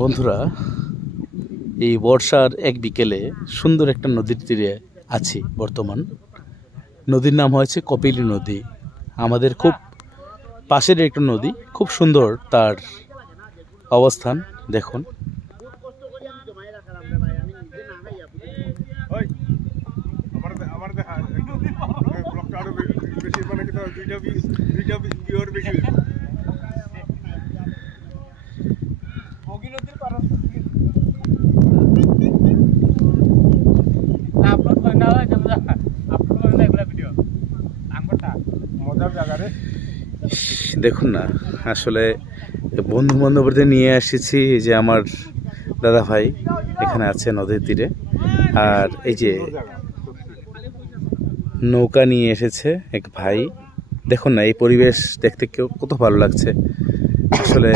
বন্ধুরা, এই বর্ষার এক বিকেলে সুন্দর একটা নদীর তীরে আছি বর্তমান। নদীর নাম হয়েছে কপিলী নদী। আমাদের খুব পাশের একটা নদী, খুব সুন্দর তার অবস্থান। দেখুন, দেখুন না, আসলে বন্ধু বান্ধবদের নিয়ে এসেছি। যে আমার দাদা ভাই এখানে আছে নদীর তীরে, আর এই যে নৌকা নিয়ে এসেছে এক ভাই। দেখুন না, এই পরিবেশ দেখতে কত ভালো লাগছে আসলে।